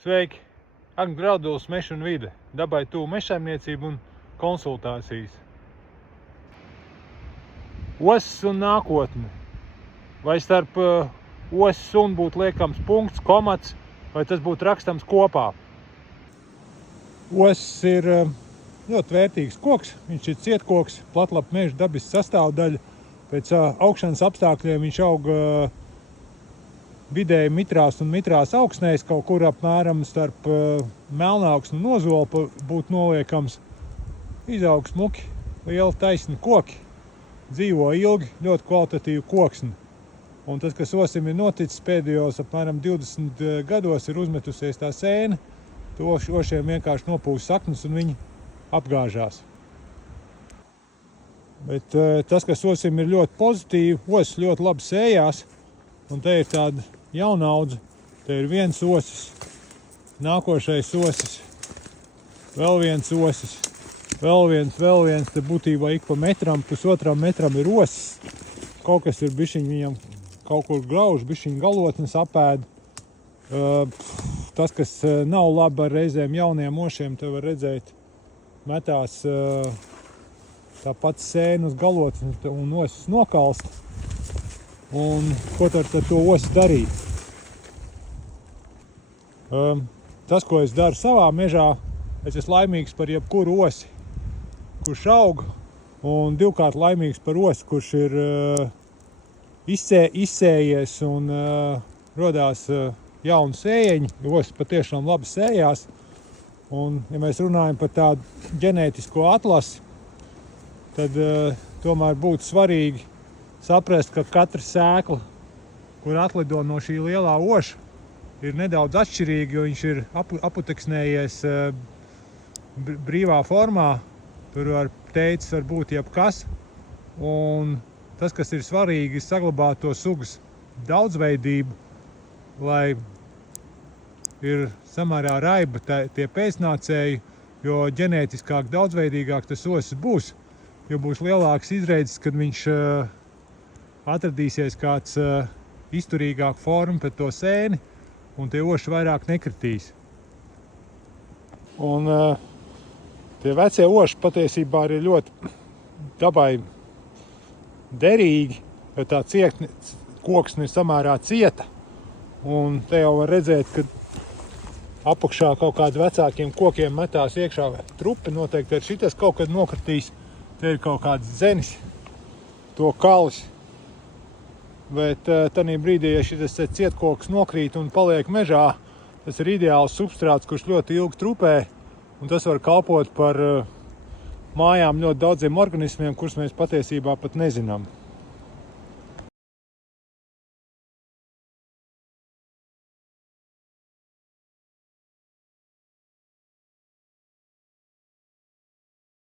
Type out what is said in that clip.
Sveiki! Agnu Graudulas meža un vide, dabai tuvu mežsaimniecība un konsultācijas. Osis un nākotne. Vai starp osis un būtu liekams punkts, komats, vai tas būtu rakstams kopā? Osis ir ļoti vērtīgs koks. Viņš ir cietkoks, platlapu meža dabiska sastāvdaļa. Pēc augšanas apstākļiem viņš aug vidēji mitrās un mitrās augsnēs, kaut kur apmēram starp melnaugsni un nozoli būtu noliekams. Izaug smuki, lieli taisni koki, dzīvo ilgi, ļoti kvalitatīvi koksni. Un tas, kas osim ir noticis pēdējos apmēram 20 gados, ir uzmetusies tā sēne, to ošiem vienkārši nopūst saknes un viņi apgāžās. Bet tas, kas osim ir ļoti pozitīvi, osis ļoti labi sējās, un te ir tāda jaunaudze, te ir viens osis, nākošais osis, vēl viens osis, vēl viens, te būtībā ik pa metram, pusotram metram ir osis. Kaut kas ir bišķiņ viņam kaut kur grauž, bišķiņ galotnes apēd. Tas, kas nav labi ar reizēm jauniem ošiem, te var redzēt, metās tā pati sēna uz galotnes un osis nokalst. Un ko tad to osis darīt? Tas, ko es daru savā mežā, es esmu laimīgs par jebkuru osi, kurš aug, un divkārt laimīgs par osi, kurš ir izsējies un rodās jauni sējeņi. Osis patiešām labi sējās. Un, ja mēs runājam par tādu ģenētisko atlasi, tad tomēr būtu svarīgi saprast, ka katra sēkla, kur atlido no šī lielā oša, ir nedaudz atšķirīga, jo viņš ir aputeksnējies brīvā formā. Tur teicis var būt jebkas. Un tas, kas ir svarīgi, ir saglabāt to sugas daudzveidību, lai ir samērā raiba tie pēcnācēji, jo ģenētiskāk daudzveidīgāk tas osis būs, jo būs lielāks izredzes, kad viņš atradīsies kāds izturīgāk forma pret to sēni, un tie oši vairāk nekritīs. Un tie vecie oši patiesībā ir ļoti dabai derīgi, jo tā koksne ir samērā cieta. Un te jau var redzēt, ka apakšā kaut kādi vecākiem kokiem metās iekšā trupi. Noteikti ir šitas kaut kad nokritīs. Te ir kaut kāds dzenis, to kalis. Bet tanī brīdī, ja šitas cietkoks nokrīt un paliek mežā, tas ir ideāls substrāts, kurš ļoti ilgi trupē, un tas var kalpot par mājām ļoti daudziem organismiem, kurus mēs patiesībā pat nezinām.